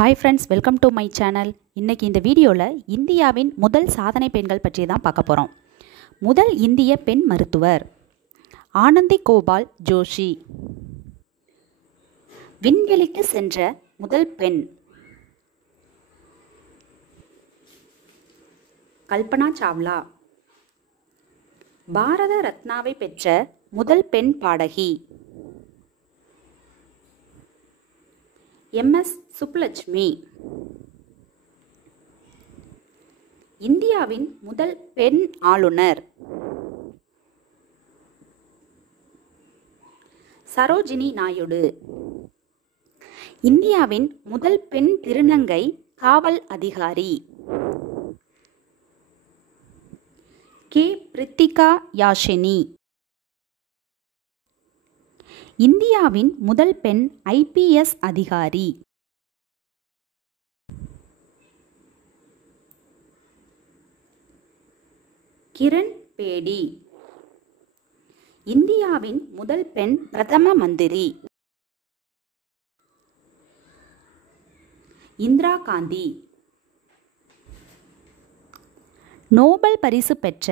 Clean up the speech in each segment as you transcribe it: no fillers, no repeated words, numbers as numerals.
Hi friends, welcome to my channel. இன்றைக்கி இந்த வீடியோவில் இந்தியாவின் முதல் சாதனை பெண்கள் பற்றி தான் பார்க்க போகிறோம். முதல் இந்திய பெண் மருத்துவர் ஆனந்தி கோபால் ஜோஷி. விண்வெளிக்கு சென்ற முதல் பெண் கல்பனா சாவ்லா. பாரத ரத்னாவை பெற்ற முதல் பெண் பாடகி MS சுப்புலட்சுமி. இந்தியாவின் முதல் பெண் ஆளுநர் சரோஜினி நாயுடு. இந்தியாவின் முதல் பெண் திருநங்கை காவல் அதிகாரி கே. பிரித்திகா யாஷினி. இந்தியாவின் முதல் பெண் IPS அதிகாரி கிரண் பேடி. இந்தியாவின் முதல் பெண் பிரதம மந்திரி இந்திரா காந்தி. நோபல் பரிசு பெற்ற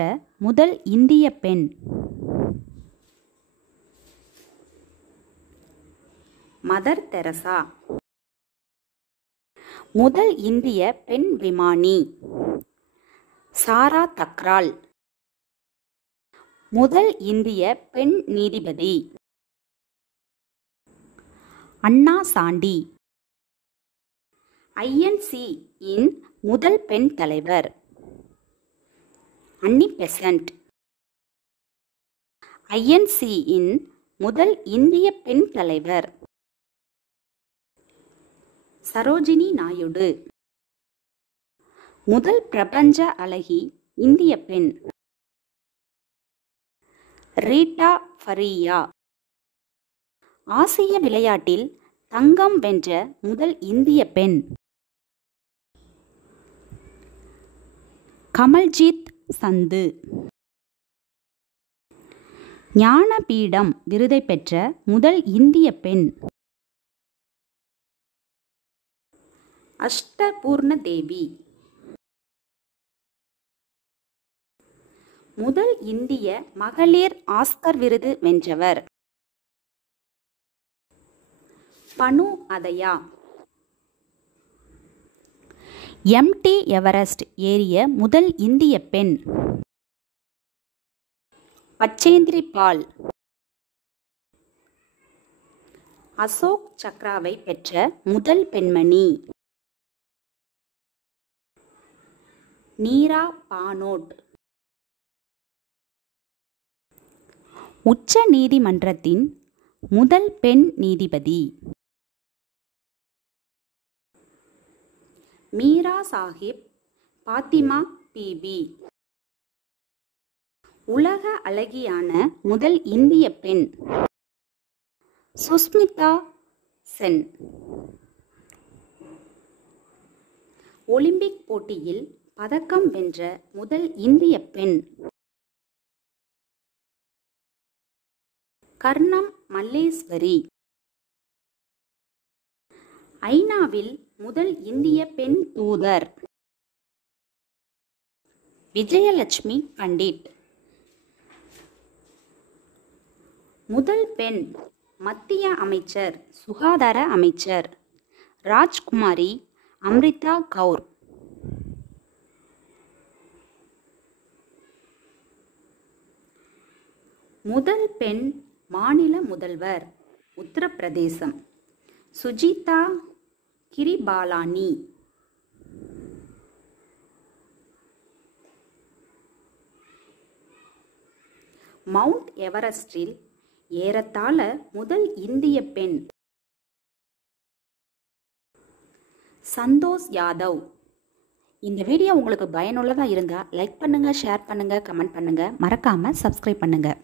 முதல் இந்திய பெண் மதர் தெரசா. முதல் இந்திய பெண் விமானி சாரா தக்ரால். முதல் இந்திய பெண் நீதிபதி அண்ணா சாண்டி. INC இன் முதல் பெண் தலைவர் அன்னி பெசன்ட். INC இன் முதல் இந்திய பெண் தலைவர் சரோஜினி நாயுடு. முதல் பிரபஞ்ச அழகி இந்திய பெண் ரீட்டா ஃபரியா. ஆசிய விளையாட்டில் தங்கம் வென்ற முதல் இந்திய பெண் கமல்ஜீத் சந்து. ஞானபீடம் விருதை பெற்ற முதல் இந்திய பெண் அஷ்டபூர்ண தேவி. முதல் இந்திய மகளிர் ஆஸ்கர் விருது வென்றவர் பனு அதயா. MT எவரெஸ்ட் ஏறிய முதல் இந்திய பெண் பச்சேந்திரி பால். அசோக் சக்ராவை பெற்ற முதல் பெண்மணி நீரா பானோட். உச்ச நீதிமன்றத்தின் முதல் பெண் நீதிபதி மீரா சாஹிப் பாத்திமா பிபி. உலக அழகியான முதல் இந்திய பெண் சுஸ்மிதா சென். ஒலிம்பிக் போட்டியில் பதக்கம் வென்ற முதல் இந்திய பெண் கர்ணம் மல்லேஸ்வரி. ஐநாவில் முதல் இந்திய பெண் தூதர் விஜயலட்சுமி பண்டிட். முதல் பெண் மத்திய அமைச்சர் சுகாதார அமைச்சர் ராஜ்குமாரி அம்ரிதா கவுர். முதல் பெண் மாநில முதல்வர் உத்தரப்பிரதேசம் சுஜிதா கிரிபாலானி. மவுண்ட் எவரெஸ்டில் ஏறத்தாழ முதல் இந்திய பெண் சந்தோஷ் யாதவ். இந்த வீடியோ உங்களுக்கு பயனுள்ளதாக இருந்தால் லைக் பண்ணுங்கள், ஷேர் பண்ணுங்கள், கமெண்ட் பண்ணுங்கள், மறக்காமல் சப்ஸ்கிரைப் பண்ணுங்கள்.